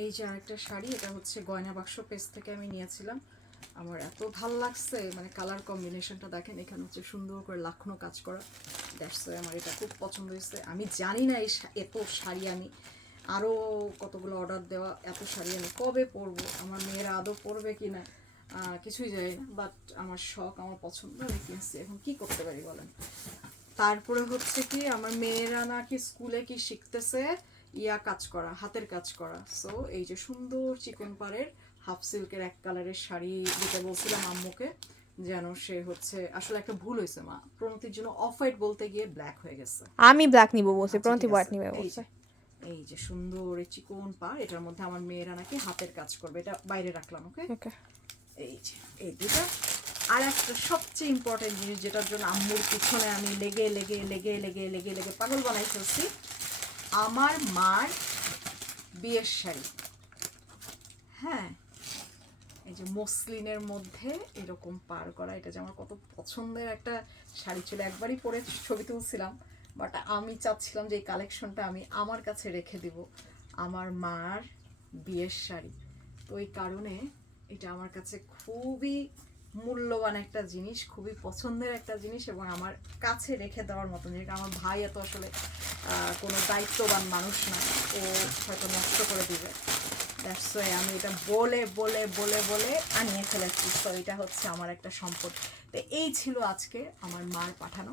এই যে আরেকটা শাড়ি, এটা হচ্ছে গয়না বাক্স পেজ থেকে আমি নিয়েছিলাম। আমার এত ভালো লাগছে, মানে কালার কম্বিনেশনটা দেখেন, এখানে হচ্ছে সুন্দর করে লাখনো কাজ করা। দ্যাটস ওয়াই আমার এটা খুব পছন্দ হয়েছে। আমি জানি না এত শাড়ি আমি আরও কতগুলো অর্ডার দেওয়া, এত শাড়ি আমি কবে পরবো, আমার মেয়েরা আদৌ পরবে কি না কিছুই জানি না, বাট আমার শখ, আমার পছন্দ, আমি কিনছি। এখন কি করতে পারি বলেন। তারপরে হচ্ছে কি, আমার মেয়েরা নাকি স্কুলে কি শিখতেছে, কাজ করা, হাতের কাজ করা। সো এই যে সুন্দর চিকন পাড়ের হাফ সিল্কের এক কালারের শাড়ি দিতে বলছিলাম আম্মুকে, যেন সে হচ্ছে, আসলে একটা ভুল হয়েছে মা, প্রণতির জন্য অফ হোয়াইট বলতে গিয়ে ব্ল্যাক হয়ে গেছে। আমি ব্ল্যাক নিব বলছি, আচ্ছা প্রণতি ঠিক হোয়াইট আছে, নিবে এই বলছে। যে এই যে সুন্দর এই চিকন পাড়, এটার মধ্যে আমার মেয়েরা নাকি হাতের কাজ করবে, এটা বাইরে রাখলাম। ওকে, ওকে, এই যে এই দুটা। আর একটা সবচেয়ে ইম্পর্টেন্ট জিনিস, যেটার জন্য আম্মুর পিছনে আমি লেগে লেগে লেগে লেগে লেগে লেগে পাগল বানাই ফেলছি, আমার মার বিয়ের শাড়ি। হ্যাঁ, এই যে মসলিনের মধ্যে এরকম পার করা, এটা যে আমার কত পছন্দের একটা শাড়ি ছিল, একবারই পরে ছবি তুলছিলাম, বাট আমি চাচ্ছিলাম যে এই কালেকশনটা আমি আমার কাছে রেখে দিব, আমার মার বিয়ের শাড়ি। তো এই কারণে এটা আমার কাছে খুবই মূল্যবান একটা জিনিস, খুবই পছন্দের একটা জিনিস, এবং আমার কাছে রেখে দেওয়ার মতো জিনিস। আমার ভাই এত আসলে কোনো দায়িত্ববান মানুষ না, ও হয়তো নষ্ট করে দিবে। দ্যাটস ওয়াই আমি এটা বলে বলে বলে বলে আনিয়ে ফেলেছি। তো এটা হচ্ছে আমার একটা সম্পদ। তো এই ছিল আজকে আমার মার পাঠানো